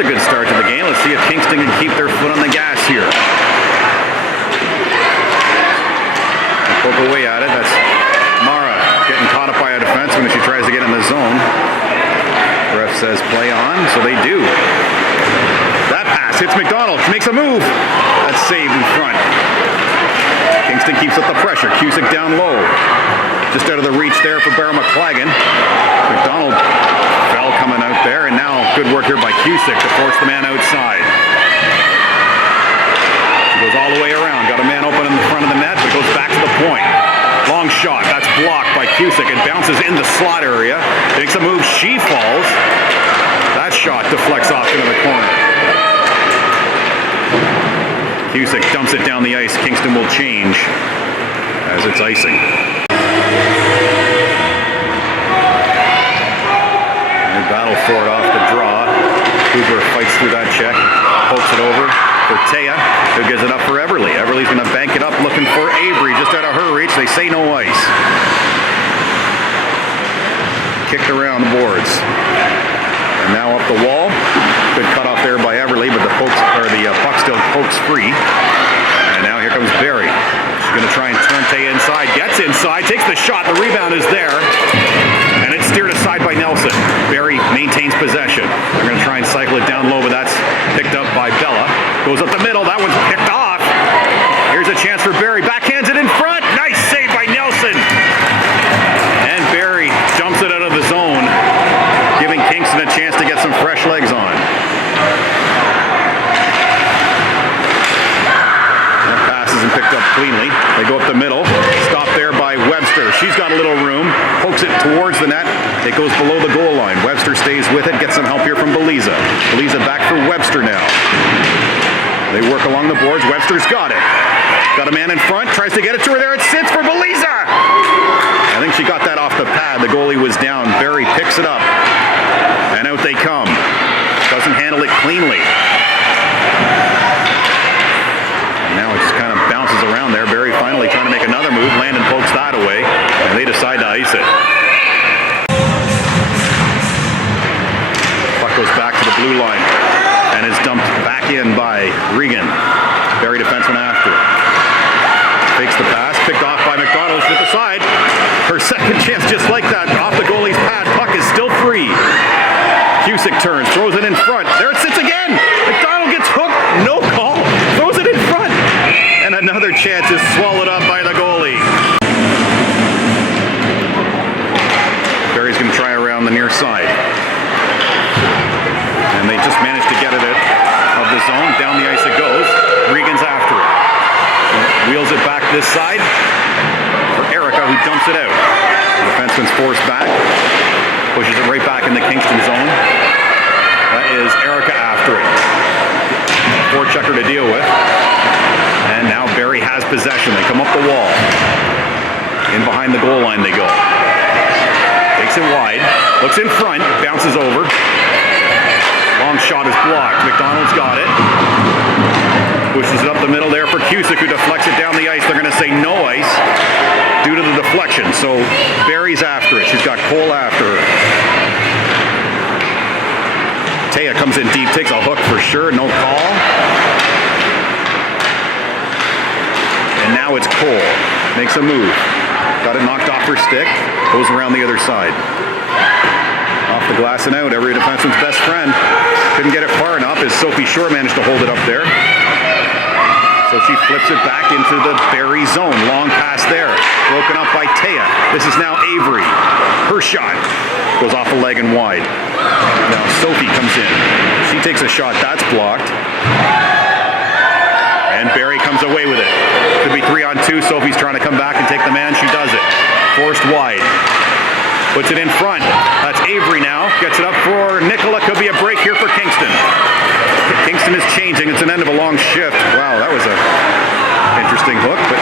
a good start to the game. Let's see if Kingston can keep their foot on the gas here. Poke away at it. That's Mara getting caught up by a defenseman as she tries to get in the zone. Ref says play on, so they do. That pass hits McDonald. Makes a move. That's saved in front. Kingston keeps up the pressure. Cusick down low. Just out of the reach there for Barrie McLagan. McDonald fell coming out there, and now good work here by Cusick to force the man outside. She goes all the way around. Got a man open in the front of the net, but goes back to the point. Long shot. That's blocked by Cusick. It bounces in the slot area. Makes a move. She falls. That shot deflects off into the corner. Cusick dumps it down the ice. Kingston will change as it's icing. They battle for it off the draw. Huber fights through that check. Pokes it over for Taya, who gives it up for Everly. Everly's going to bank it up looking for Avery. Just out of her reach. They say no ice. Kicked around the boards. And now up the wall. Good cut off there by Everly, but the puck still pokes free. And now here comes Barrie. She's going to try and turn Taya inside. Gets inside, takes the shot. The rebound is there. And it's steered aside by Nelson. Barrie maintains possession. They're going to try and cycle it down low, but that's picked up by Bella. Goes up the middle. That one's picked off. Here's a chance for Barrie. Backhands it in front. Nice save by Nelson. And Barrie dumps it out of the zone, giving Kingston a chance to get some fresh legs on. That pass isn't picked up cleanly. They go up the middle. Stopped there by Webster. She's got a little room. Pokes it towards the net. It goes below the goal line. Webster stays with it. Gets some help here from Beliza. Beliza back for Webster now. They work along the boards. Webster's got it. Got a man in front. Tries to get it to her there. It sits for Beliza. I think she got that off the pad. The goalie was down. Barrie picks it up. And out they come. Doesn't handle it cleanly. And now it just kind of bounces around there. Barrie finally trying to make another move. Landon pokes that away. And they decide to ice it. Puck goes back to the blue line. And is dumped back in by Regan. Barrie defenseman after it. Fakes the pass, picked off by McDonald. She's at the side. Her second chance just like that. Off the goalie's pad. Puck is still free. Cusick turns, throws it in front. There it sits again. McDonald gets hooked. No call. Throws it in front. And another chance is swallowed up by the goalie. Barrie's going to try around the near side. And they just managed to get it out of the zone. Down the ice it goes. Regan's after it. Wheels it back this side for Erica, who dumps it out. The defenseman's forced back. Pushes it right back in the Kingston zone. That is Erica after it. Forechecker to deal with. And now Barrie has possession. They come up the wall. In behind the goal line they go. Takes it wide. Looks in front. Bounces over. Long shot is blocked. McDonald's got it. Pushes it up the middle there for Cusick, who deflects it down the ice. They're going to say no ice due to the deflection. So Barrie's after it. She's got Cole after her. Taya comes in deep, takes a hook for sure. No call. And now it's Cole. Makes a move. Got it knocked off her stick. Goes around the other side. Off the glass and out. Every defenseman's best friend. Couldn't get it far enough as Sophie Shore managed to hold it up there. So she flips it back into the Barrie zone. Long pass there. Broken up by Taya. This is now Avery. Her shot goes off the leg and wide. Now Sophie comes in. She takes a shot. That's blocked. And Barrie comes away with it. Could be 3-on-2. Sophie's trying to come back and take the man. She does it. Forced wide. Puts it in front. That's Avery now. Gets it up for Nicola. Could be a break here for Kingston. Kingston is changing. It's an end of a long shift. Wow, that was a interesting hook, but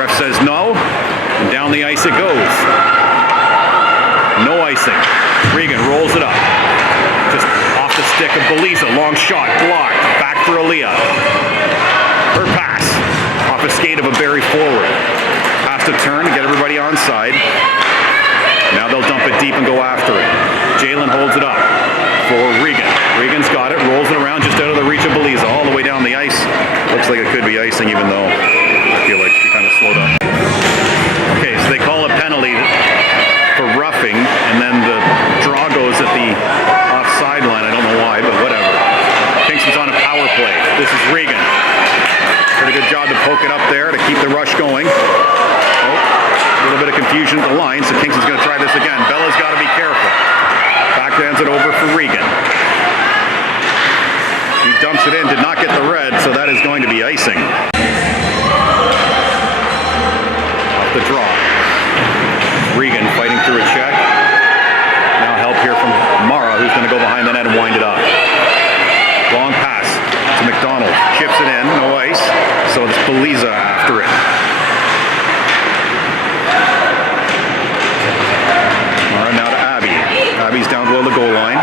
ref says no. And down the ice it goes. No icing. Regan rolls it up. Just off the stick of Beliza. Long shot. Blocked. Back for Aaliyah. Her pass. Off a skate of a Barrie forward. Has to turn to get everybody on side. Now they'll dump it deep and go after it. Jalen holds it up for Regan. Regan's got it, rolls Looks like it could be icing, even though I feel like she kind of slowed up. Okay, so they call a penalty for roughing, and then the draw goes at the offside line. I don't know why, but whatever. Kingston's on a power play. This is Regan. Did a good job to poke it up there to keep the rush going. Oh, a little bit of confusion at the line, so Kingston's going to try this again. Bella's got to be careful. Backhands it over for Regan. He dumps it in, did not get the red, so that is going to be icing. Off the draw. Regan fighting through a check. Now help here from Mara, who's going to go behind the net and wind it up. Long pass to McDonald. Chips it in, no ice. So it's Beliza after it. Mara now to Abby. Abby's down below the goal line.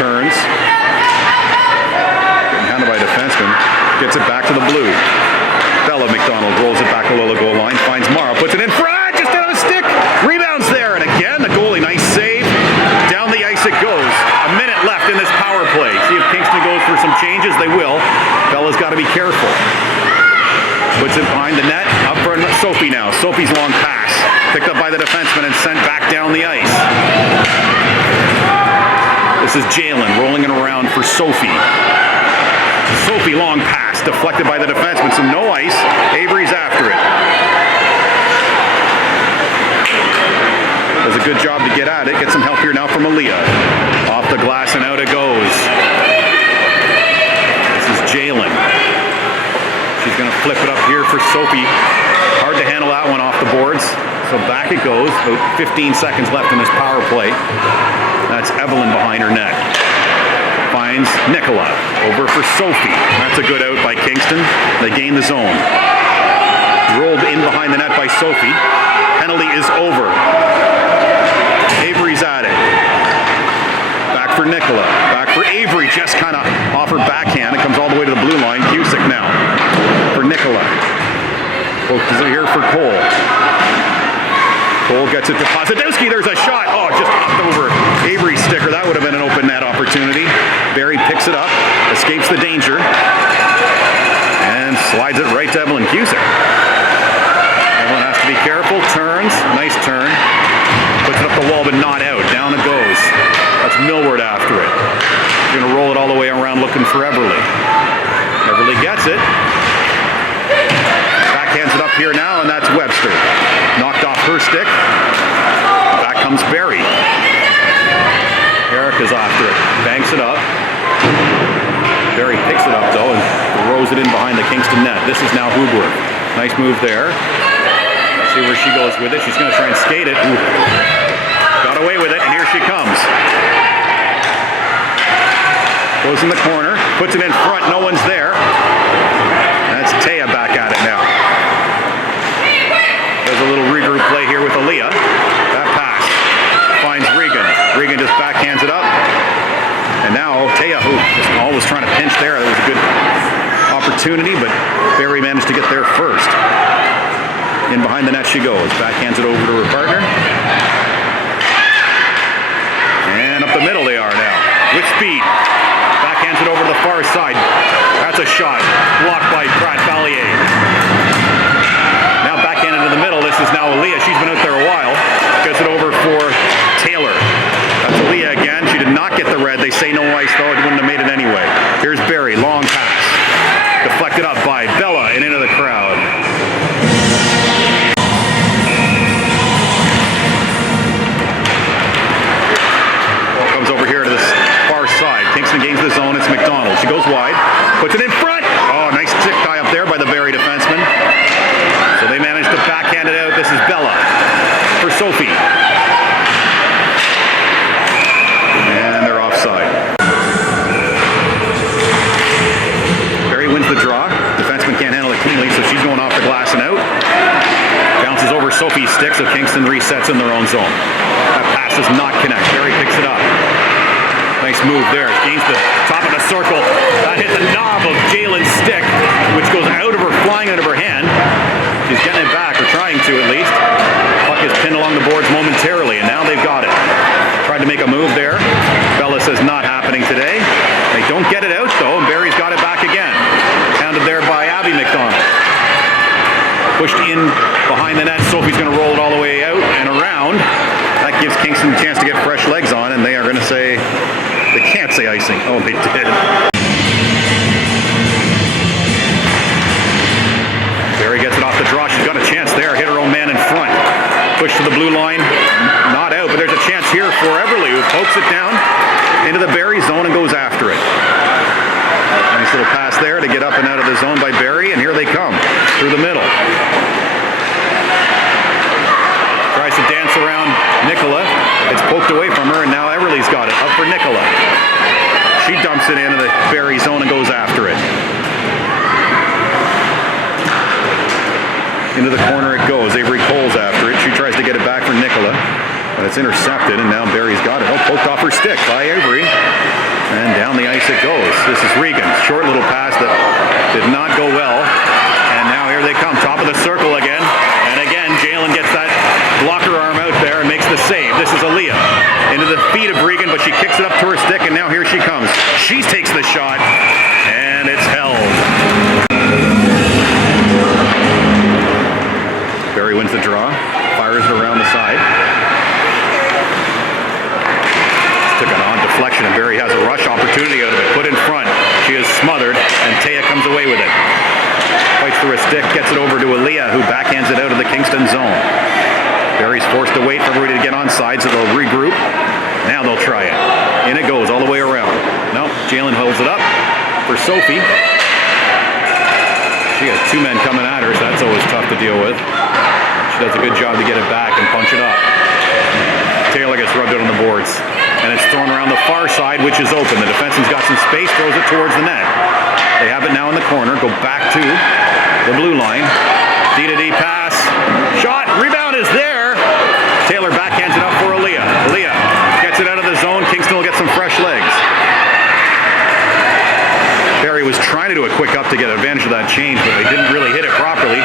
Turns. Getting handled by a defenseman. Gets it back to the blue. Bella McDonald rolls it back below the goal line. Finds Mara. Puts it in front. Just out of a stick. Rebounds there. And again, the goalie. Nice save. Down the ice it goes. A minute left in this power play. See if Kingston goes for some changes. They will. Bella's got to be careful. Puts it behind the net. Up for Sophie now. Sophie's long pass. Picked up by the defenseman and sent back down the ice. This is Jalen rolling it around for Sophie. Sophie long pass. Deflected by the defenseman. So no ice. Avery's after it. Does a good job to get at it. Get some help here now from Aaliyah. Off the glass and out it goes. This is Jalen. She's going to flip it up here for Sophie. Hard to handle that one off the boards. So back it goes. About 15 seconds left in this power play. That's Evelyn behind her net. Finds Nicola. Over for Sophie. That's a good out by Kingston. They gain the zone. Rolled in behind the net by Sophie. Penalty is over. Avery's at it. Back for Nicola. Back for Avery. Just kind of off her backhand. It comes all the way to the blue line. Cusick now for Nicola. Focuses it here for Cole. Cole gets it to Pozadowski. There's a shot. Oh, just hopped over Avery's sticker. That would have been an open net opportunity. Barrie picks it up. Escapes the danger. And slides it right to Evelyn Cusick. Evelyn has to be careful. Turns. Nice turn. Puts it up the wall, but not out. Down it goes. That's Millward after it. He's going to roll it all the way around looking for Everly. Everly gets it. Backhands it up here now, and that's Webster. Knocked off her stick. Back comes Barrie. Erica's after it. Banks it up. Barrie picks it up, though, and throws it in behind the Kingston net. This is now Hubler. Nice move there. See where she goes with it. She's going to try and skate it. Ooh. Got away with it, and here she comes. Goes in the corner, puts it in front, no one's there. That's Taya back at it now. There's a little regroup play here with Aaliyah. That pass finds Regan. Regan just backhands it up. And now Taya, who just always trying to pinch there. That was a good opportunity, but Barrie managed to get there first. In behind the net she goes. Backhands it over to her partner. And up the middle they are now. With speed. Backhands it over to the far side. That's a shot. Blocked by Pratt Valier. Now backhanded to the middle. This is now Aaliyah. She's been out there a while. Gets it over for Taylor. That's Aaliyah again. She did not get the red. They say no ice, though. It wouldn't have made it anyway. Here's Barrie. Long pass. Deflected up by Bella and into the crowd. Comes over here to this far side. Kingston gains the zone. It's McDonald. She goes wide. Puts it in front. Oh, nice stick tie up there by the Barrie defenseman. So they managed to backhand it out. This is Bella for Sophie. And they're offside. Barrie wins the draw. Defenseman can't handle it cleanly, so she's going off the glass and out. Bounces over Sophie's stick, so Kingston resets in their own zone. That pass does not connect. Barrie picks it up. Nice move there. Gains the top of the circle. That hit the knob of Jalen's stick, which goes out of her, flying out of her hand. She's getting it back, or trying to at least. Puck is pinned along the boards momentarily, and now they've got it. Tried to make a move there. Bella says not happening today. They don't get it out, though, and Barrie's got it back again. Pounded say, they can't say icing. Oh, they did. Barrie gets it off the draw. She's got a chance there. Hit her own man in front. Push to the blue line. Not out, but there's a chance here for Everly, who pokes it down into the Barrie zone and goes after it. Nice little pass there to get up and out of the zone by Barrie, and here they come through the middle. Tries to dance around Nicola. It's poked away from her, and now Everly's got it. Up for Nicola. She dumps it into the Barrie zone and goes after it. Into the corner it goes. Avery Cole's after it. She tries to get it back for Nicola, but it's intercepted, and now Barrie's got it. Oh, poked off her stick by Avery. And down the ice it goes. This is Regan. Short little pass that did not go well. And now here they come. Top of the circle again. And again, Jalen gets that blocker arm out there and makes the save. This is Aaliyah. Into the feet of Regan, but she kicks it up to her stick, and now here she comes. She takes the shot, and it's held. Barrie wins the draw. Fires it around the side. Took an on deflection, and Barrie has a rush opportunity out of it. Put in front. She is smothered, and Taya comes away with it. Fights through a stick, gets it over to Aaliyah, who backhands it out of the Kingston zone. Barrie's forced to wait for everybody to get onside, so they'll regroup. Now they'll try it. In it goes, all the way around. No, Jalen holds it up for Sophie. She has two men coming at her, so that's always tough to deal with. She does a good job to get it back and punch it up. Taylor gets rubbed out on the boards. And it's thrown around the far side, which is open. The defenseman's got some space, throws it towards the net. They have it now in the corner. Go back to the blue line. D-to-D pass. Shot. Rebound is there. Taylor backhands it up for Aaliyah. Aaliyah gets it out of the zone. Kingston will get some fresh legs. Barrie was trying to do a quick up to get advantage of that change, but they didn't really hit it properly.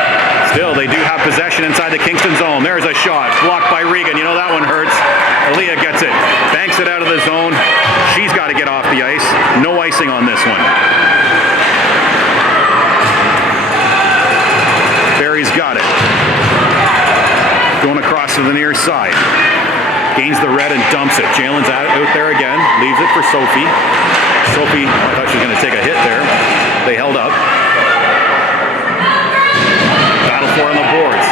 Still, they do have possession inside the Kingston zone. There's a shot. Blocked by Regan. You know that one hurts. Aaliyah gets it. Banks it out of the zone. She's got to get off the ice. No icing on this one. Barrie's got it. Going across to the near side. Gains the red and dumps it. Jalen's out there again. Leaves it for Sophie. Sophie, I thought she was going to take a hit there. They held up. Battle for on the boards.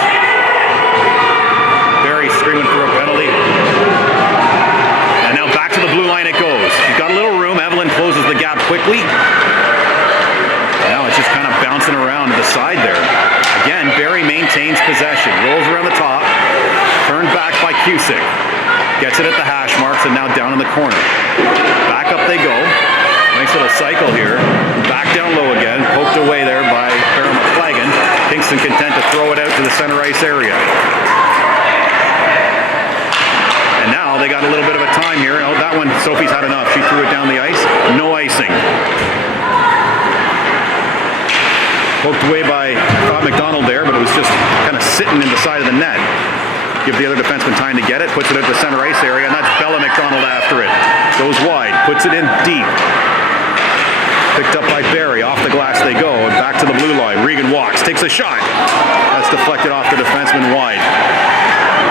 Barrie screaming for a penalty. And now back to the blue line it goes. She's got a little room. Evelyn closes the gap quickly. Now it's just kind of bouncing around to the side there. Again, Barrie maintains possession. Rolls around the top. Turned back by Cusick. Gets it at the hash marks and now down in the corner. Back up they go. Nice little cycle here. Back down low again. Poked away there by Barrie McFlagan. Kingston content to throw it out to the center ice area. And now they got a little bit of a time here. Oh, that one, Sophie's had enough. She threw it down the ice. No icing. Poked away by McDonald there, but it was just kind of sitting in the side of the net. Give the other defenseman time to get it. Puts it into the center ice area, and that's Bella McDonald after it. Goes wide. Puts it in deep. Picked up by Barrie. Off the glass they go, and back to the blue line. Regan walks. Takes a shot. That's deflected off the defenseman wide.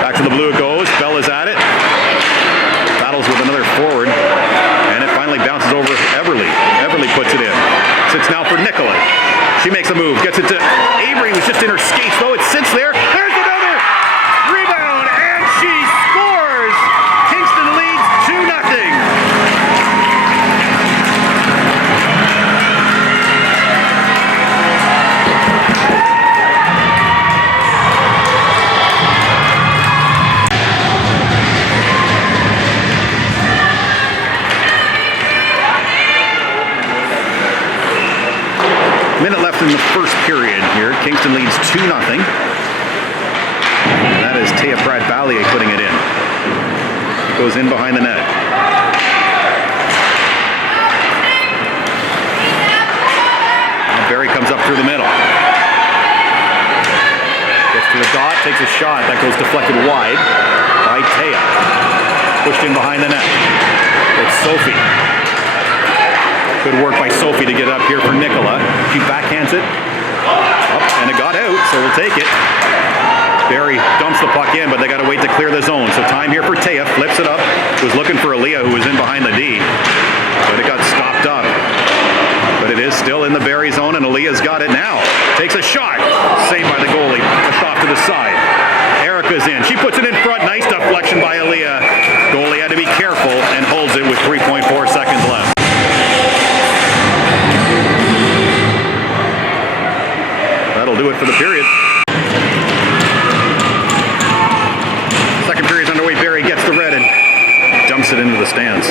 Back to the blue it goes. Bella's at it. Battles with another forward. And it finally bounces over Everly. Everly puts it in. Sits now for Nicola. She makes a move. Gets it to Avery, who's just in her skates, though. It sits there. There's another rebound, and she scores! Kingston leads 2-0. Minute left in the first period here. Kingston leads 2-0. That is Taya Pratt-Ballier putting it in. Goes in behind the net. Now Barrie comes up through the middle. Gets to the dot, takes a shot. That goes deflected wide by Taya. Pushed in behind the net. It's Sophie. Good work by Sophie to get it up here for Nicola. She backhands it. Up, and it got out, so we'll take it. Barrie dumps the puck in, but they got to wait to clear the zone. So time here for Taya, flips it up. Was looking for Aaliyah, who was in behind the D, but it got stopped up. But it is still in the Barrie zone, and Aaliyah's got it now. Takes a shot, saved by the goalie, pushed off to the side. Erica's in, she puts it in front, nice deflection by Aaliyah. Goalie had to be careful and holds it with 3.4 seconds left. That'll do it for the period. Second period's underway. Barrie gets the red and dumps it into the stands.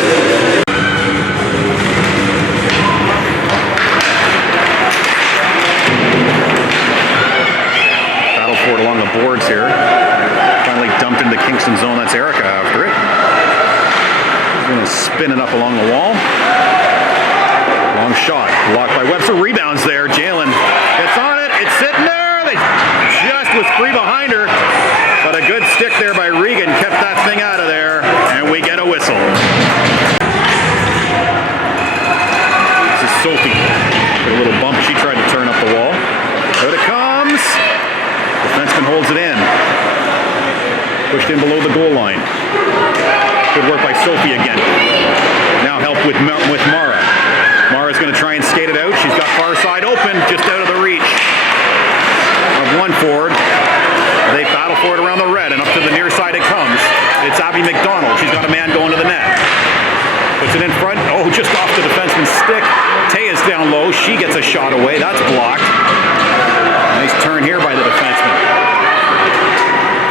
Battle for it along the boards here. Finally dumped into Kingston zone. That's Erica after it. She's going to spin it up along the wall. Long shot. Blocked by Webster. Rebounds there. Jalen gets on it. It's sitting there. They just was free behind her. But a good stick there by Regan kept that thing out of there. And we get a whistle. This is Sophie. Got a little bump. She tried to turn up the wall. Out it comes. Defenseman holds it in. Pushed in below the goal line. Good work by Sophie again. Now help with Mara. Mara's going to try and skate it out. She's got far side open, just out of the reach of one forward. They battle for it around the red, and up to the near side it comes. It's Abby McDonald. She's got a man going to the net. Puts it in front. Oh, just off the defenseman's stick. Taya's down low. She gets a shot away. That's blocked. Nice turn here by the defenseman.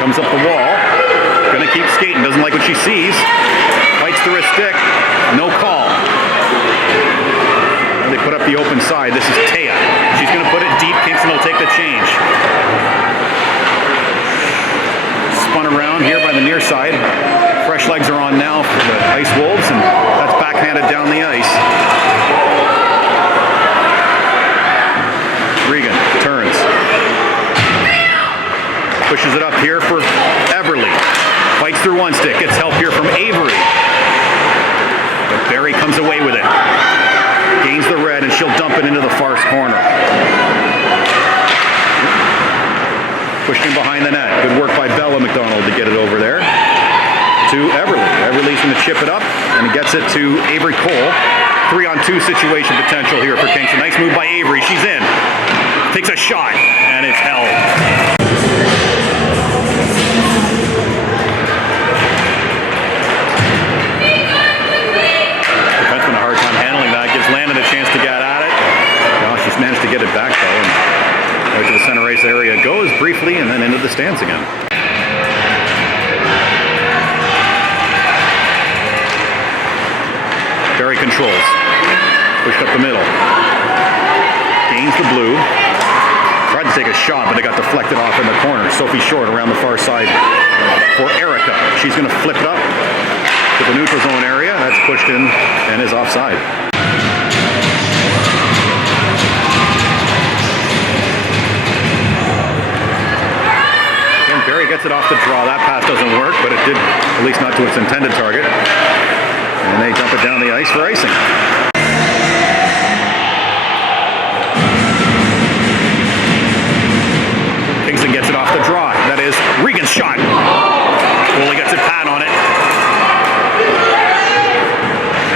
Comes up the wall. Gonna keep skating. Doesn't like what she sees. Fights through a stick. No call. Now they put up the open side. This is Taya. She's gonna put it deep. Kingston will take the change. Spun around here by the near side. Fresh legs are on now for the Ice Wolves, and that's backhanded down the ice. Regan turns. Pushes it up here for Everly. Fights through one stick. Gets help here from Avery. But Barrie comes away with it. Gains the red, and she'll dump it into the far corner. Pushed in behind the net. Good work by Bella McDonald to get it over there to Everly. Everly's going to chip it up, and he gets it to Avery Cole. 3-on-2 situation potential here for Kingston. Nice move by Avery. She's in. Takes a shot, and it's held. Defenseman a hard time handling that. Gives Landon a chance to get at it. Well, she's managed to get it back, though. And out to the center ice area goes briefly, and then into the stands again. Barrie controls. Pushed up the middle. Gains the blue. Tried to take a shot, but it got deflected off in the corner. Sophie Short around the far side for Erica. She's going to flip it up to the neutral zone area. That's pushed in and is offside. Barrie gets it off the draw. That pass doesn't work, but it did, at least not to its intended target. And they dump it down the ice for icing. Kingston gets it off the draw. That is Regan's shot. Goalie gets it pat on it.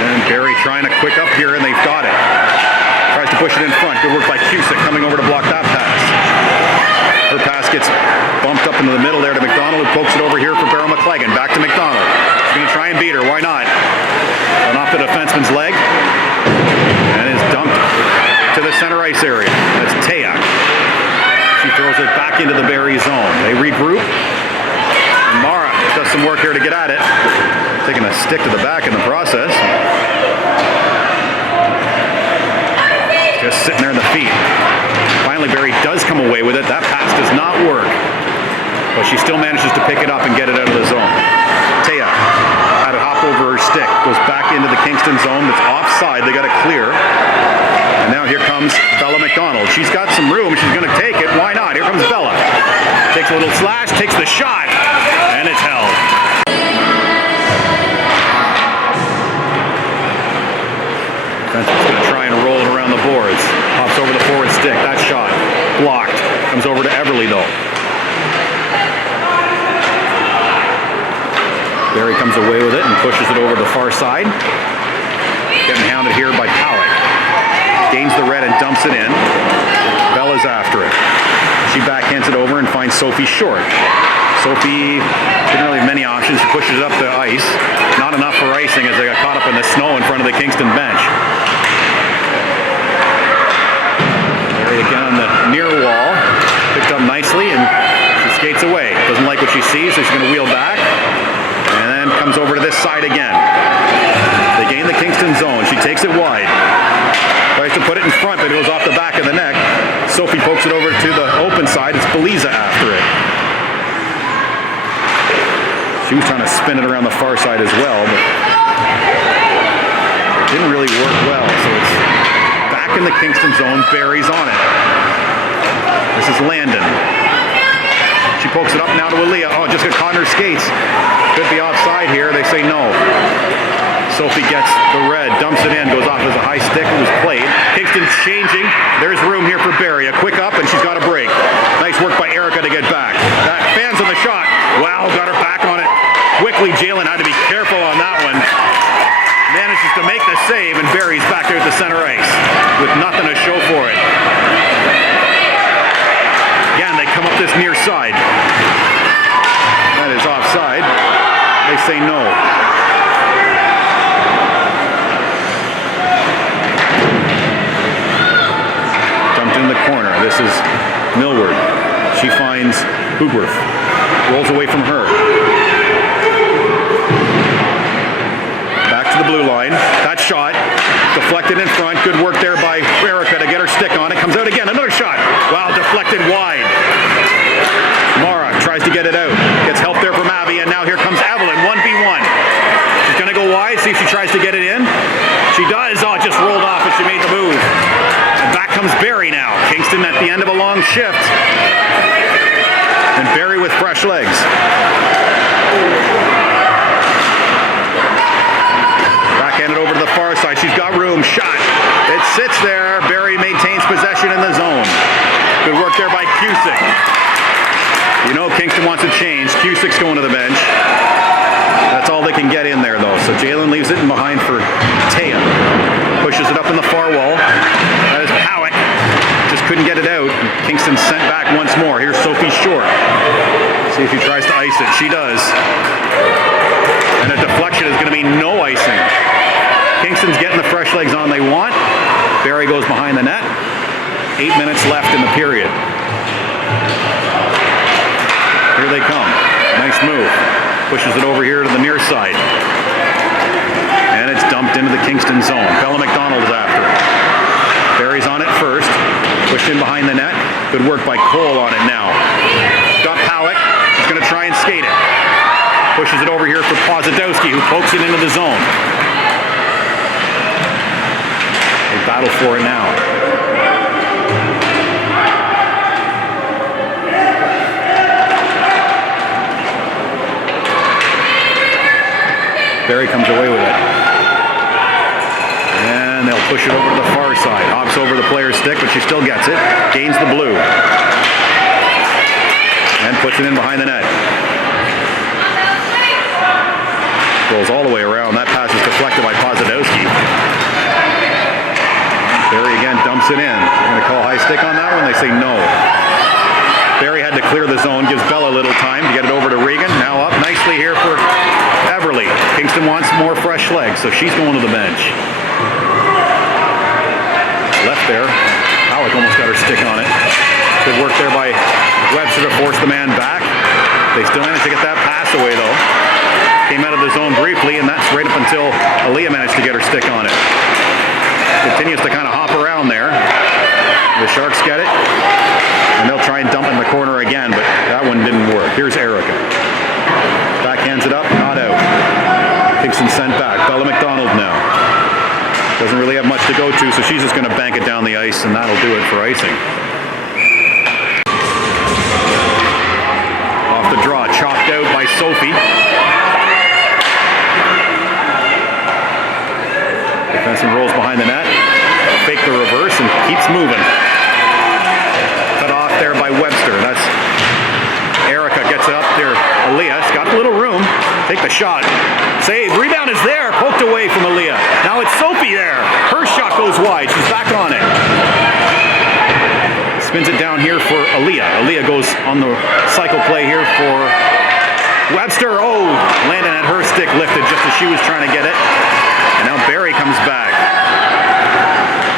And Barrie trying to quick up here, and they've got it. Tries to push it in front. Good work by Cusick coming over to block that pass. Her pass gets bumped up into the middle there to McDonald, who pokes it over here for Beryl McCleggan. Back to McDonald. She's going to try and beat her. Why not? And off the defenseman's leg. And is dumped to the center ice area. That's Taya. She throws it back into the Barrie zone. They regroup. And Mara does some work here to get at it. Taking a stick to the back in the process. Just sitting there in the feet. Finally, Barrie does come away with it. That pass does not work. But she still manages to pick it up and get it out of the zone. Taya had it hop over her stick. Goes back into the Kingston zone. That's offside. They got it clear. And now here comes Bella McDonald. She's got some room. She's going to take it. Why not? Here comes Bella. Takes a little slash. Takes the shot. And it's held. Defenseman's going to try and roll it around the boards. Hops over the forward stick. That shot blocked. Comes over to Everly, though. Barrie comes away with it and pushes it over the far side. Getting hounded here by Powell. Gains the red and dumps it in. Bella's after it. She backhands it over and finds Sophie short. Sophie didn't really have many options. She pushes it up the ice. Not enough for icing as they got caught up in the snow in front of the Kingston bench. Barrie again on the near wall. Picked up nicely and she skates away. Doesn't like what she sees, so she's going to wheel back. And then comes over to this side again. They gain the Kingston zone. She takes it wide. Tries to put it in front, but it goes off the back of the neck. Sophie pokes it over to the open side. It's Beliza after it. She was trying to spin it around the far side as well, but it didn't really work well. So it's back in the Kingston zone. Barrie's on it. This is Landon. She pokes it up now to Aaliyah. Oh, just got caught in her skates. Could be offside here. They say no. Sophie gets the red, dumps it in, goes off as a high stick. It was played. Kingston's changing. There's room here for Barrie. A quick up, and she's got a break. Nice work by Erica to get back. That fans on the shot. Wow, got her back on it. Quickly, Jalen had to be careful on that one. Manages to make the save, and Barrie's back there at the center ice with nothing to show for it. Again, they come up this near side. That is offside. They say no. Dumped in the corner. This is Millward. She finds Hooperth. Rolls away from her. Back to the blue line. That shot deflected in front. Good work there by Erica to get her stick on it. Comes out again. Another shot. Wow, deflected wide. Mara tries to get it out. Gets help there from Abby, and now here comes Evelyn. 1v1. She's going to go wide. See if she tries to get it in. She does. Oh, it just rolled off, but she made the move. And back comes Barrie now. Kingston at the end of a long shift. And Barrie with fresh legs. Backhanded over to the far side. She's got room. Shot. It sits there. Barrie maintains possession in the zone. Good work there by Cusick. You know Kingston wants to change. Cusick's going to the bench. That's all they can get in there, though. So Jalen leaves it in behind for Taya. Pushes it up in the far wall. That is Howick. Just couldn't get it out. Kingston sent back once more. Here's Sophie Short. See if she tries to ice it. She does. And a deflection is going to be no icing. Kingston's getting the fresh legs on they want. Barrie goes behind the net. 8 minutes left in the period. Here they come. Nice move. Pushes it over here to the near side. And it's dumped into the Kingston zone. Bella McDonald is after it. Barrie's on it first. Pushed in behind the net. Good work by Cole on it now. Got Powell. He's going to try and skate it. Pushes it over here for Pozadowski, who pokes it into the zone. They battle for it now. Barrie comes away with it. And they'll push it over to the far side. Hops over the player's stick, but she still gets it. Gains the blue. And puts it in behind the net. Rolls all the way around. That pass is deflected by Pozadowski. Barrie again dumps it in. They're going to call high stick on that one. They say no. Barrie had to clear the zone. Gives Bella a little time to get it over to Regan. Now up nicely here for Everly. Kingston wants more fresh legs, so she's going to the bench. Left there. Alec almost got her stick on it. Good work there by Webster to force the man back. They still managed to get that pass away, though. Came out of the zone briefly, and that's right up until Aaliyah managed to get her stick on it. Continues to kind of hop around there. The Sharks get it, and they'll try and dump in the corner again, but that one didn't work. Here's Erica. Backhands it up, not out. Kingston sent back. Bella McDonald now. Doesn't really have much to go to, so she's just going to bank it down the ice, and that'll do it for icing. Off the draw, chopped out by Sophie. Defenseman rolls behind the net. Fake the reverse and keeps moving. Cut off there by Webster. That's Erica gets it up there. Elias got a little room. Take the shot. Save. Rebound is there. Poked away from Aaliyah. Now it's Sophie there. Her shot goes wide. She's back on it. Spins it down here for Aaliyah. Aaliyah goes on the cycle play here for Webster. Oh, landing at her stick lifted just as she was trying to get it. And now Barrie comes back.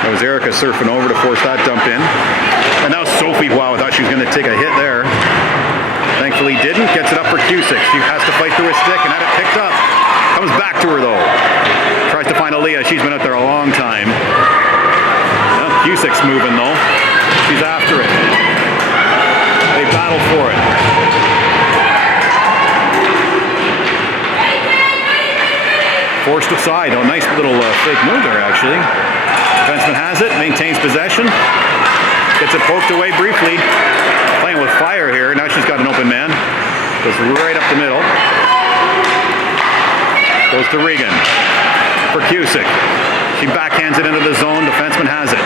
That was Erica surfing over to force that dump in. And now Sophie, wow, I thought she was going to take a hit there. Thankfully didn't. Gets it up for Cusick. She has to fight through a stick and had it picked up. Comes back to her though. Tries to find Aaliyah. She's been out there a long time. Well, Cusick's moving though. She's after it. They battle for it. Forced aside. Oh, nice little fake move there actually. Defenseman has it, maintains possession. Gets it poked away briefly. Playing with fire here. Now she's got an open man. Goes right up the middle. Goes to Regan for Cusick. She backhands it into the zone. Defenseman has it.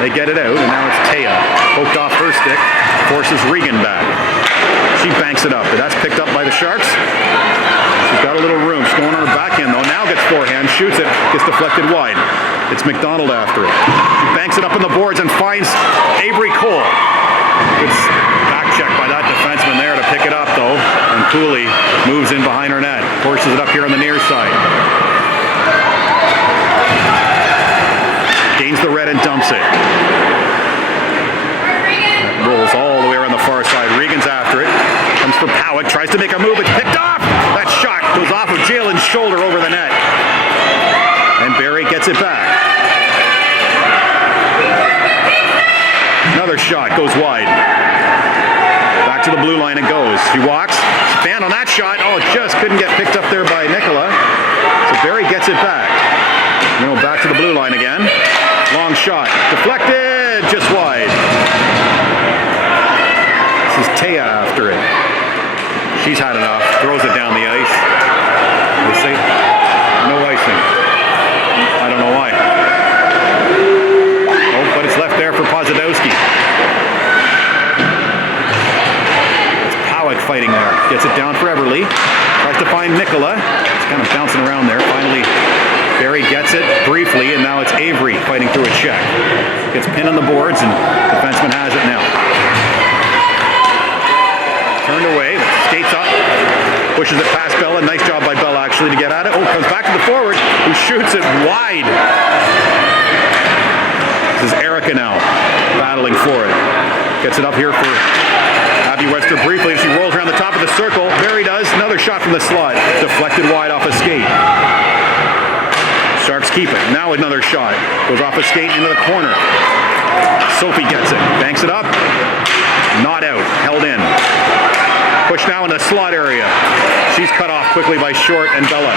They get it out, and now it's Taya. Poked off her stick. Forces Regan back. She banks it up, but that's picked up by the Sharks. She's got a little room. She's going on her backhand, though. Now gets forehand, shoots it, gets deflected wide. It's McDonald after it. She banks it up on the boards and finds Avery Cole. Good back check by that defenseman there to pick it up, though. And Cooley moves in behind her net. Forces it up here on the near side. Gains the red and dumps it. Rolls all the way around the far side. Regan's after it. Comes for Powick. Tries to make a move. It's picked off. That shot goes off of Jalen's shoulder over the net. And Barrie gets it back. Another shot goes wide. Back to the blue line it goes. She walks. Fan on that shot. Oh, it just couldn't get picked up there by Nicola. So Barrie gets it back. Back to the blue line again. Long shot. Deflected. Just wide. This is Taya after it. She's had enough. Throws it down the ice. They say no icing. I don't know why. Oh, but it's left there for Pozadowski. It's Powick fighting there. Gets it down for Everly. Tries to find Nicola. It's kind of bouncing around there. Finally, Barrie gets it briefly, and now it's Avery fighting through a check. Gets pinned on the boards, and defenseman has it now. Turned away, skates up, pushes it past Bella. Nice job by Bella actually to get at it. Oh, comes back to the forward, who shoots it wide. This is Erica now, battling for it. Gets it up here for Abby Webster briefly. She rolls around the top of the circle. Barrie does. Another shot from the slot. Deflected wide off a skate. Sharks keep it. Now another shot. Goes off a skate into the corner. Sophie gets it. Banks it up. Not out. Held in. Push now in the slot area. She's cut off quickly by Short and Bella.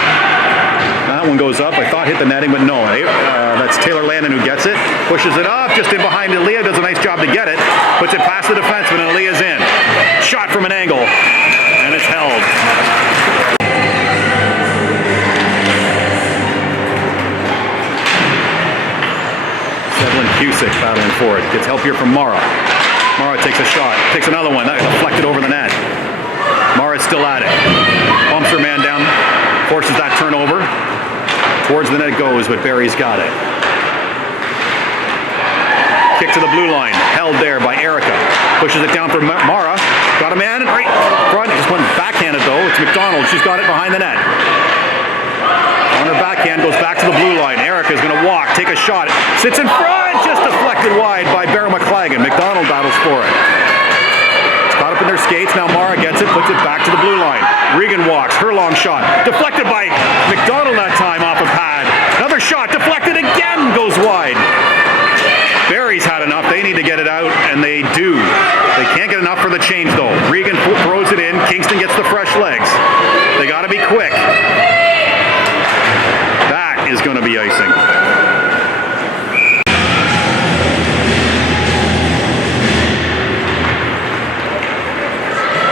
That one goes up. I thought hit the netting, but no. That's Taylor Landon who gets it. Pushes it up just in behind Aaliyah. Does a nice job to get it. Puts it past the defenseman, and Aaliyah's in. Shot from an angle. And it's held. Cusick battling for it. Gets help here from Mara. Mara takes a shot. Takes another one. That deflected over the net. Mara's still at it. Bumps her man down. Forces that turnover. Towards the net it goes, but Barrie's got it. Kick to the blue line. Held there by Erica. Pushes it down for Mara. Got a man right front. Just went backhanded though. It's McDonald. She's got it behind the net. On her backhand, goes back to the blue line. Erica's going to walk, take a shot. Sits in front, just deflected wide by Barrie McClagan. McDonald battles for it. It's caught up in their skates. Now Mara gets it, puts it back to the blue line. Regan walks, her long shot. Deflected by McDonald that time off a pad. Another shot, deflected again, goes wide. Barrie's had enough. They need to get it out, and they do. They can't get enough for the change, though. Regan throws it in. Kingston gets the fresh legs. They got to be quick. That is going to be icing.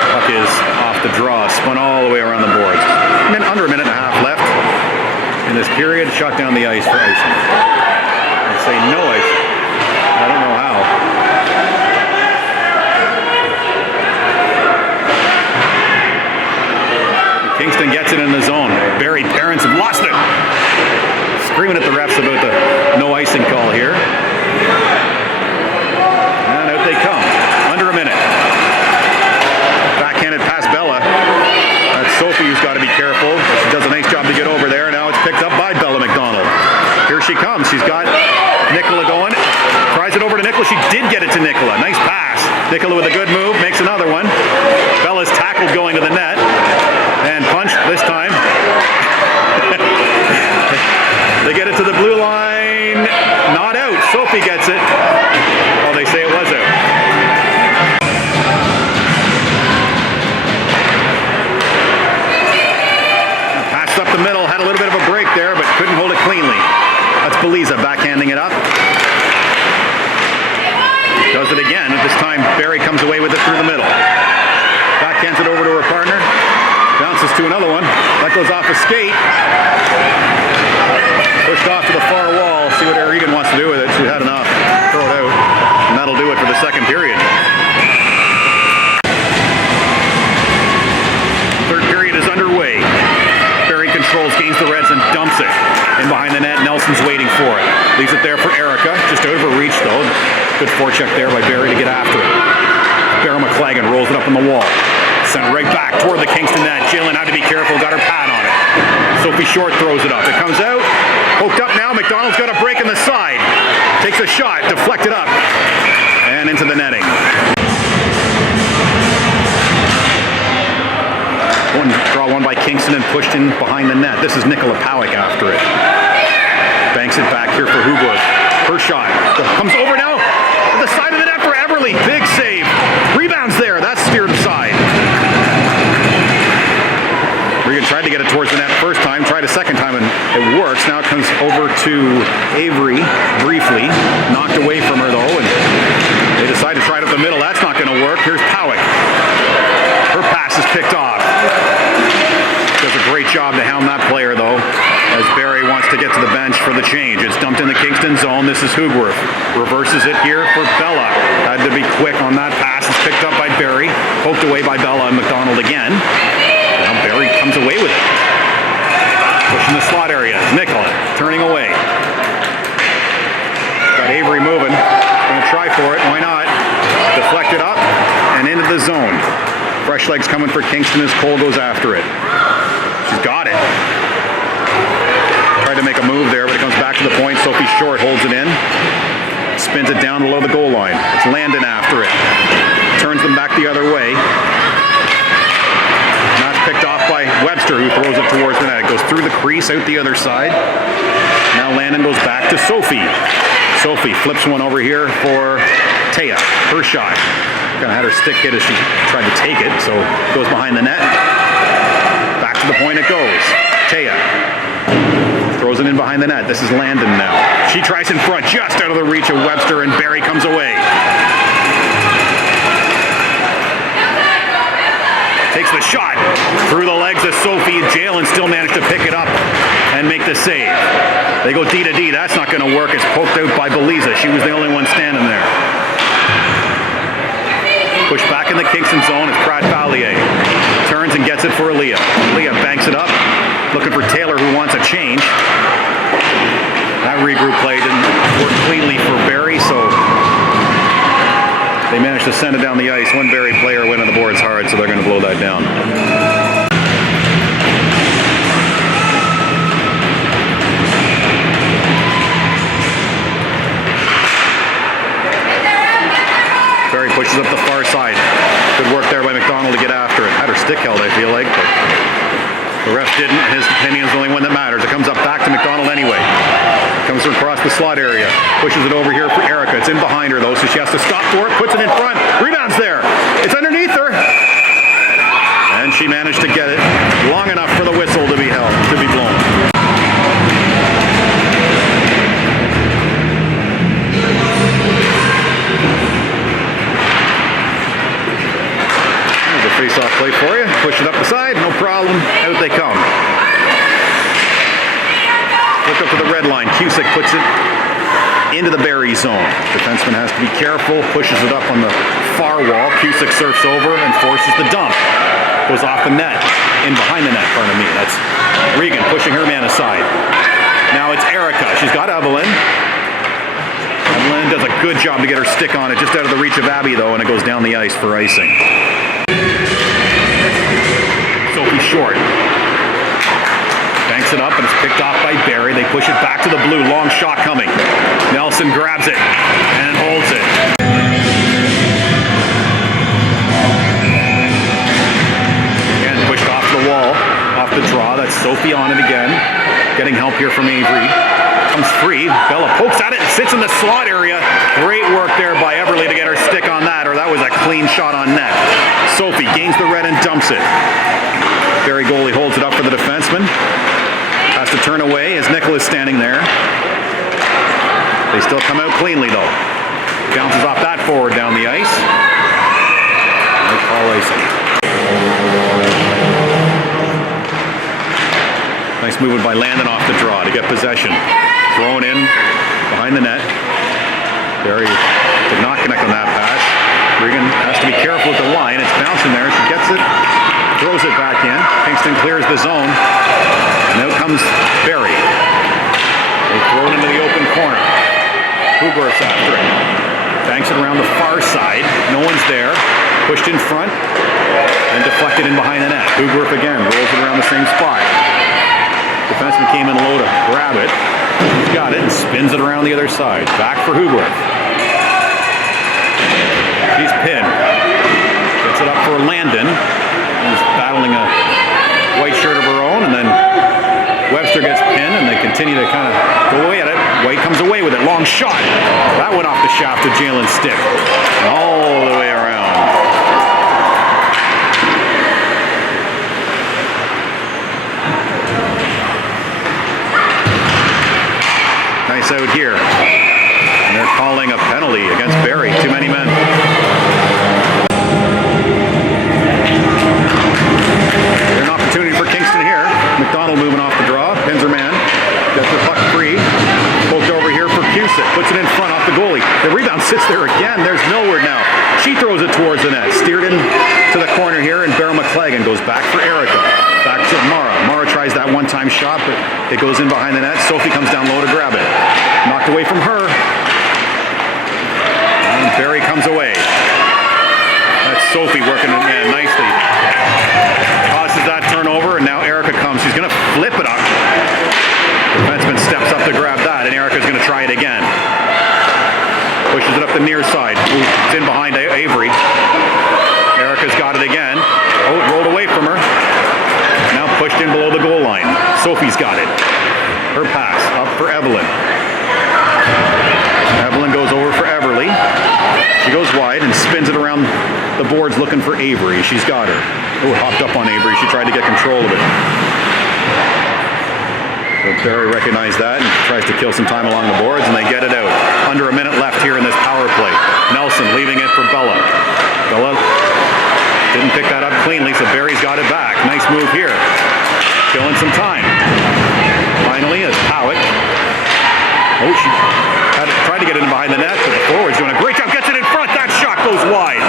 Puck is off the draw, spun all the way around the boards. Under a minute and a half left in this period. Shot down the ice for icing. I say no icing. I don't know how. Kingston gets it in the zone. Barrie parents have lost it. Screaming at the refs about the no icing call here. And out they come. Under a minute. Backhanded past Bella. That's Sophie who's got to be careful. She does a nice job to get over there. Now it's picked up by Bella McDonald. Here she comes. She's got Nicola going. Tries it over to Nicola. She did get it to Nicola. Nice pass. Nicola with a good move. Makes another one. Bella's tackled going to the net. And punched this time. They get it to the blue line. Not out. Sophie gets it. Oh, they say it was out. Passed up the middle. Had a little bit of a break there, but couldn't hold it cleanly. That's Beliza backhanding it up. Does it again. This time Barrie comes away with it through the middle. Backhands it over to her partner. Bounces to another one. That goes off a skate. Pushed off to the far wall. See what Regan wants to do with it. She's had enough. Throw it out. And that'll do it for the second period. Third period is underway. Barrie controls, gains the Reds, and dumps it. In behind the net, Nelson's waiting for it. Leaves it there for Erica. Just out of her reach, though. Good forecheck there by Barrie to get after it. Beryl McLagan rolls it up on the wall. Sent right back toward the Kingston net. Jalen had to be careful, got her pad on it. Sophie Short throws it up. It comes out. Poked up now. McDonald's got a break in the side. Takes a shot, deflected up. And into the netting. Draw one by Kingston and pushed in behind the net. This is Nicola Powick after it. Banks it back here for Hubler. Her shot comes over now. The side of the net for Everly. Big save. Rebounds there. That's steered aside. Regan tried to get it towards the net first time. Tried a second time and it works. Now it comes over to Avery briefly. Knocked away from her though. And they decide to try it up the middle. That's not going to work. Here's Powick. Her pass is picked off. Does a great job to hound that player though, as Barrie wants to get to the bench for the change. It's dumped in the Kingston zone. This is Hugworth. Reverses it here for Bella. Had to be quick on that pass. It's picked up by Barrie. Poked away by Bella and McDonald again. Now Barrie comes away with it. Pushing the slot area. Nicola turning away. Got Avery moving. Gonna try for it. Why not? Deflected up and into the zone. Fresh legs coming for Kingston as Cole goes after it. She's got it. Tried to make a move there, but it comes back to the point. Sophie Short holds it in. Spins it down below the goal line. It's Landon after it. Turns them back the other way. Now it's picked off by Webster, who throws it towards the net. It goes through the crease, out the other side. Now Landon goes back to Sophie. Sophie flips one over here for Taya. Her shot. Kind of had her stick hit as she tried to take it, so it goes behind the net. Back to the point it goes. Taya throws it in behind the net. This is Landon now. She tries in front, just out of the reach of Webster, and Barrie comes away. Takes the shot through the legs of Sophie. Jalen still managed to pick it up and make the save. They go D to D. That's not going to work. It's poked out by Beliza. She was the only one standing there. Pushed back in the Kingston zone is Pratt Vallier. Turns and gets it for Aaliyah. Aaliyah banks it up. Looking for Taylor, who wants a change. That regroup play didn't work cleanly for Barrie, so they managed to send it down the ice. One Barrie player went on the boards hard, so they're going to blow that down. Pushes up the far side. Good work there by McDonald to get after it. Had her stick held, I feel like, but the ref didn't. His opinion is the only one that matters. It comes up back to McDonald anyway. Comes across the slot area. Pushes it over here for Erica. It's in behind her, though, so she has to stop for it. Puts it in front. Rebounds there. It's underneath her. And she managed to get it long enough for the whistle to be held, to be blown. Face-off play for you. Push it up the side, no problem. Out they come. Look up to the red line. Cusick puts it into the Barrie zone. Defenseman has to be careful. Pushes it up on the far wall. Cusick surfs over and forces the dump. Goes off the net. In behind the net, pardon me. That's Regan pushing her man aside. Now it's Erica. She's got Evelyn. Evelyn does a good job to get her stick on it, just out of the reach of Abby, though, and it goes down the ice for icing. Sophie short. Banks it up, and it's picked off by Barrie. They push it back to the blue. Long shot coming. Nelson grabs it and holds it. Again, pushed off the wall, off the draw. That's Sophie on it again. Getting help here from Avery. Comes free. Bella pokes at it and sits in the slot area. Great work there by Everly to get her stick on that, or that was a clean shot on net. Sophie gains the red and dumps it. Barrie goalie holds it up for the defenseman. Has to turn away as Nicholas standing there. They still come out cleanly though. Bounces off that forward down the ice. No call icing. Nice movement by Landon off the draw to get possession. Thrown in behind the net. Barrie did not connect on that pass. Regan has to be careful with the line. It's bouncing there. She gets it, throws it back in. Kingston clears the zone. And out comes Barrie. They throw it into the open corner. Hubert's after it. Banks it around the far side. No one's there. Pushed in front. And deflected in behind the net. Huberth again rolls it around the same spot. Defenseman came in low to grab it. He's got it and spins it around the other side. Back for Huberth. She's pinned. Gets it up for Landon. He's battling a white shirt of her own, and then Webster gets pinned, and they continue to kind of go away at it. White comes away with it. Long shot. That went off the shaft of Jalen's stick. All the way around. Nice out here. And they're calling a penalty against Barrie. Too many men. An opportunity for Kingston here. McDonald moving off the draw. Pins her man. Gets the puck free. Poked over here for Cusick. Puts it in front off the goalie. The rebound sits there again. There's Millward now. She throws it towards the net. Steered in to the corner here, and Beryl McClagan goes back for Erica. Back to Mara. Mara tries that one-time shot, but it goes in behind the net. Sophie comes down low to grab it. Knocked away from her. And Barrie comes away. That's Sophie working in nicely. Tosses that turnover, and now Erica comes. She's going to flip it up. Defenseman steps up to grab that, and Erica's going to try it again. Pushes it up the near side. Ooh, it's in behind Avery. Erica's got it again. Oh, it rolled away from her. Now pushed in below the goal line. Sophie's got it. Her pass up for Evelyn. Evelyn goes over for Everly. She goes wide and spins it around the boards looking for Avery. She's got her. Oh, hopped up on Avery. She tried to get control of it. So Barrie recognized that and tries to kill some time along the boards, and they get it out. Under a minute left here in this power play. Nelson leaving it for Bella. Bella didn't pick that up cleanly, so Barrie's got it back. Nice move here. Killing some time. Finally, as Howitt. Oh, she tried to get it in behind the net, but the forward's doing a great job. Gets it in front. That shot goes wide.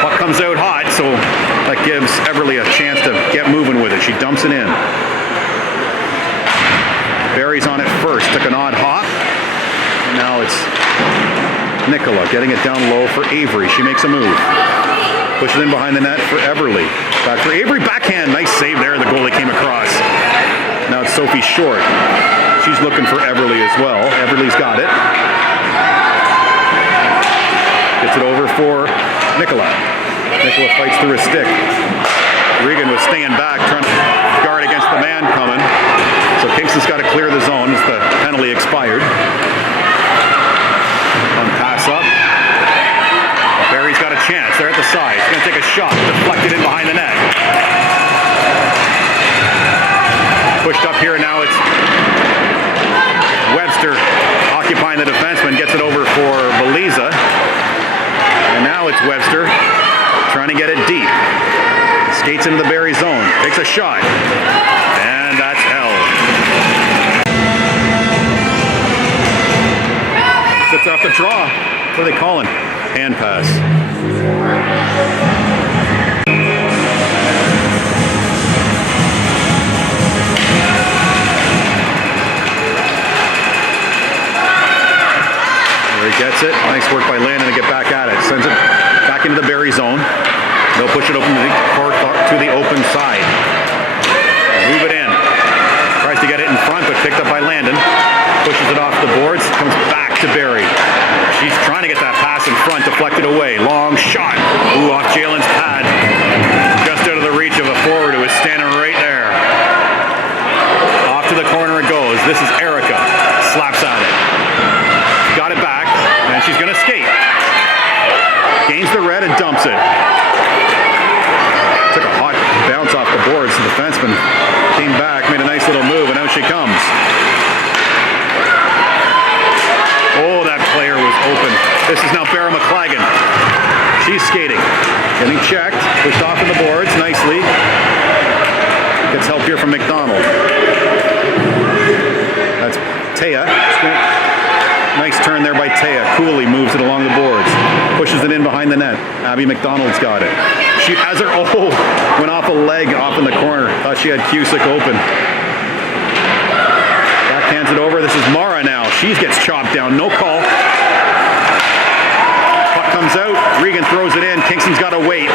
Puck comes out hot, so that gives Everly a chance to get moving with it. She dumps it in. Barrie's on it first. Took an odd hop. Now it's Nicola getting it down low for Avery. She makes a move. Pushes in behind the net for Everly. Back for Avery. Backhand. Nice save there. The goalie came across. Now it's Sophie Short. She's looking for Everly as well. Everly's got it. Gets it over for Nicola. Nicola fights through a stick. Regan was staying back, trying to guard against the man coming. So Kingston's got to clear the zone as the penalty expired. On pass up. Barrie's got a chance. They're at the side. He's going to take a shot. Deflected in behind the net. Pushed up here. Now it's Webster occupying the defenseman. Gets it over for Beliza. And now it's Webster trying to get it deep. Skates into the Barrie zone. Takes a shot. And that's held. Sits off the draw. What are they calling? Hand pass. Gets it. Nice work by Landon to get back at it. Sends it back into the Barrie zone. They'll push it open to the open side. Move it in. Tries to get it in front, but picked up by Landon. Pushes it off the boards. Comes back to Barrie. She's trying to get that pass in front, deflected away. Long shot. Ooh, off Jalen's pad. Just out of the reach of a forward who is standing right there. Off to the corner it goes. This is Erica. Slaps at it. Got it back, and she's going to skate. Gains the red and dumps it. Took a hot bounce off the boards. The defenseman came back, made a nice little move, and out she comes. Oh, that player was open. This is now Barrie McClagan. She's skating. Getting checked. Pushed off of the boards nicely. Gets help here from McDonald. That's Taya. Nice turn there by Taya. Cooley moves it along the boards. Pushes it in behind the net. Abby McDonald's got it. She has her, went off a leg off in the corner. Thought she had Cusick open. Backhands it over. This is Mara now. She gets chopped down. No call. Puck comes out. Regan throws it in. Kingston's got to wait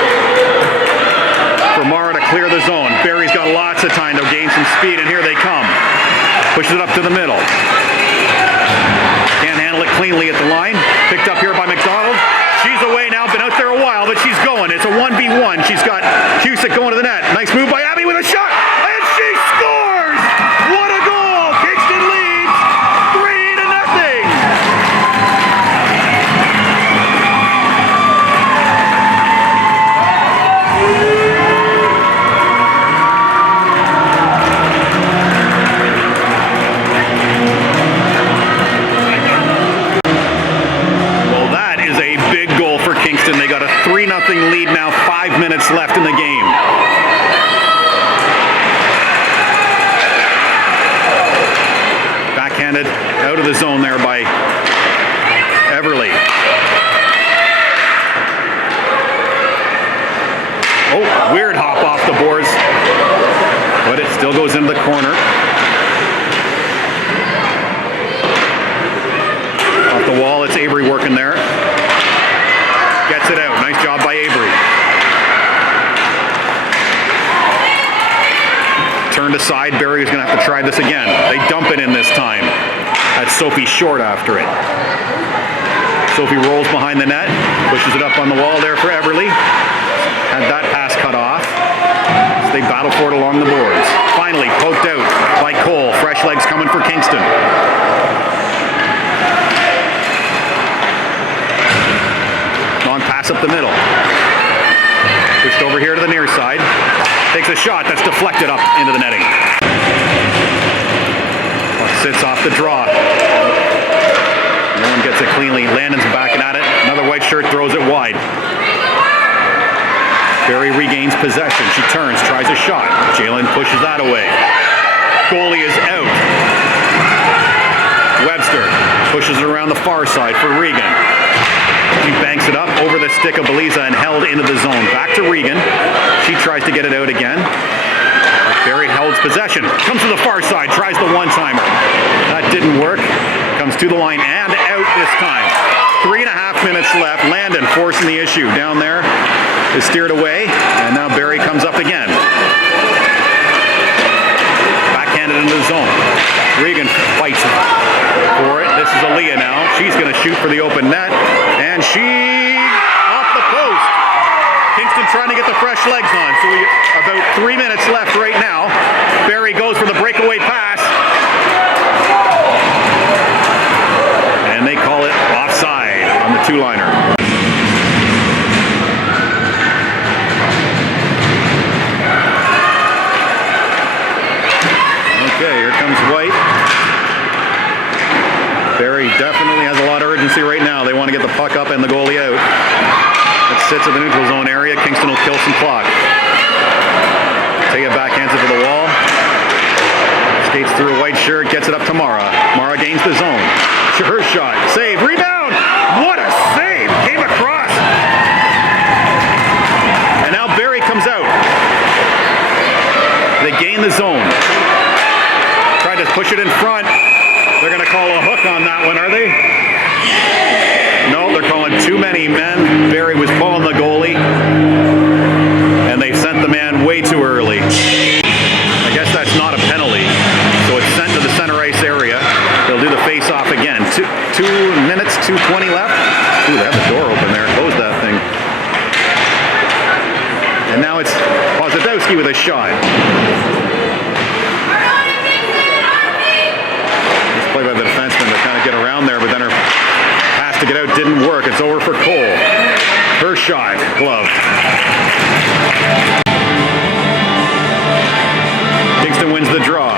for Mara to clear the zone. Barrie's got lots of time to gain some speed, and here they come. Pushes it up to the middle. Can't handle it cleanly at the line. Picked up here by McDonald. She's away now. Been out there a while, but she's going. It's a 1v1. She's got Cusick going to the net. Nice move by Abby with a shot. And she scores! What a goal! Kingston leads 3-0. Kingston. They got a 3-0 lead now, 5 minutes left in the game. Backhanded out of the zone there by Everly. Oh, weird hop off the boards, but it still goes into the corner. Off the wall, it's Avery working there. Gets it out. Nice job by Avery. Turned aside. Barrie is going to have to try this again. They dump it in this time. That's Sophie Short after it. Sophie rolls behind the net. Pushes it up on the wall there for Everly. Had that pass cut off. So they battle for it along the boards. Finally poked out by Cole. Fresh legs coming for Kingston. Pass up the middle. Pushed over here to the near side. Takes a shot that's deflected up into the netting. Puck sits off the draw. No one gets it cleanly. Landon's backing at it. Another white shirt throws it wide. Barrie regains possession. She turns, tries a shot. Jalen pushes that away. Goalie is out. Webster pushes it around the far side for Regan. He banks it up over the stick of Beliza and held into the zone. Back to Regan. She tries to get it out again. Barrie holds possession. Comes to the far side. Tries the one-timer. That didn't work. Comes to the line and out this time. 3.5 minutes left. Landon forcing the issue. Down there is steered away. And now Barrie comes up again. Backhanded into the zone. Regan fights for it. This is Aaliyah now. She's going to shoot for the open net. And she off the post. Kingston trying to get the fresh legs on. So about 3 minutes left right now. Barrie goes for the breakaway pass. And they call it offside on the two-liner. Okay, here comes White. Barrie definitely has a lot of urgency right now. They want to get the puck up and the goalie out. It sits at the neutral zone area. Kingston will kill some clock. Take it backhands it to the wall. Skates through a white shirt, gets it up to Mara. Mara gains the zone. Her shot. Save. Rebound. What a save. Came across. And now Barrie comes out. They gain the zone. Tried to push it in front. They're going to call a hook on that one, are they? 20 men. Barrie was pulling the goalie, and they sent the man way too early. I guess that's not a penalty, so it's sent to the center ice area. They'll do the face-off again. 2 minutes, 2:20 left. Ooh, they have the door open there. Close that thing. And now it's Pozadowski with a shot. This play by the defenseman to kind of get around there, but then her pass to get out didn't work. It's over for Cole. Her shot, gloved. Kingston wins the draw.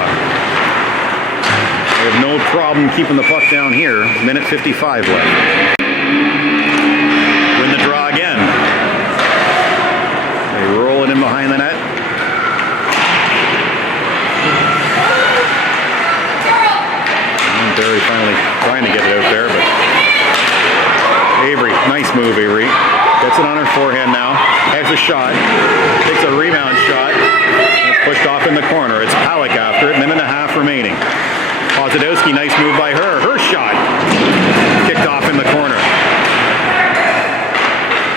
They have no problem keeping the puck down here. Minute 55 left. Win the draw again. They roll it in behind the net. And Barrie finally trying to get it out there, but Avery, nice move, Avery. Gets it on her forehand now. Has a shot. Takes a rebound shot. That's pushed off in the corner. It's Halleck after it. Minute and a half remaining. Pozadowski, nice move by her. Her shot. Kicked off in the corner.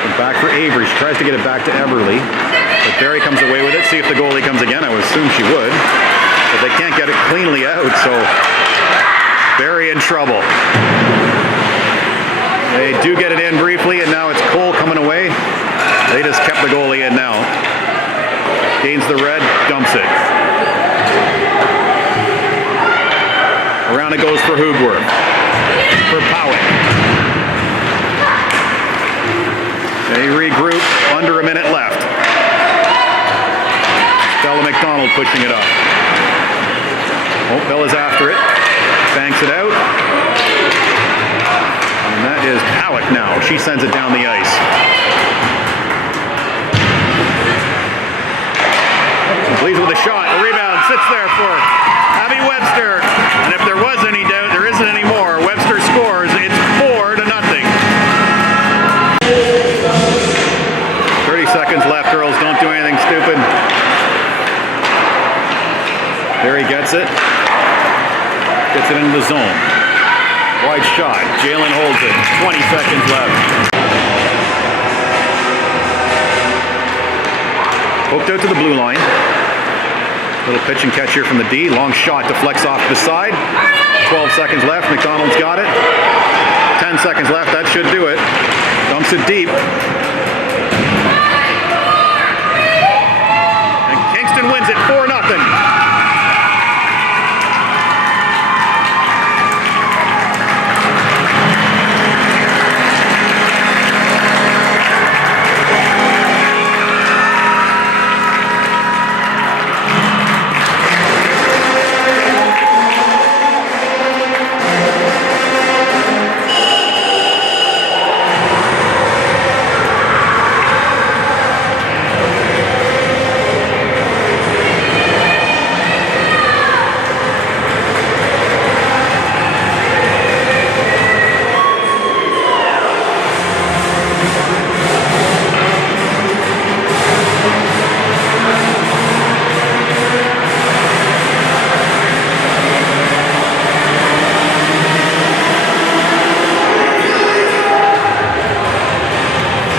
And back for Avery. She tries to get it back to Everly. But Barrie comes away with it. See if the goalie comes again. I would assume she would. But they can't get it cleanly out, so Barrie in trouble. They do get it in briefly, and now it's Cole coming away. They just kept the goalie in now. Gains the red, dumps it. Around it goes for Hoogworth. For Powick. They regroup, under a minute left. Bella McDonald pushing it up. Oh, Bella's after it. Banks it out. And that is Powick now. She sends it down the ice. Leads with a shot. The rebound sits there for Abby Webster. And if there was any doubt, there isn't anymore. Webster scores. It's 4-0. 30 seconds left, girls. Don't do anything stupid. Barrie gets it. Gets it into the zone. Wide shot. Jalen holds it. 20 seconds left. Poked out to the blue line. Little pitch and catch here from the D. Long shot deflects off to the side. 12 seconds left. McDonald's got it. 10 seconds left. That should do it. Dumps it deep. And Kingston wins it 4-0.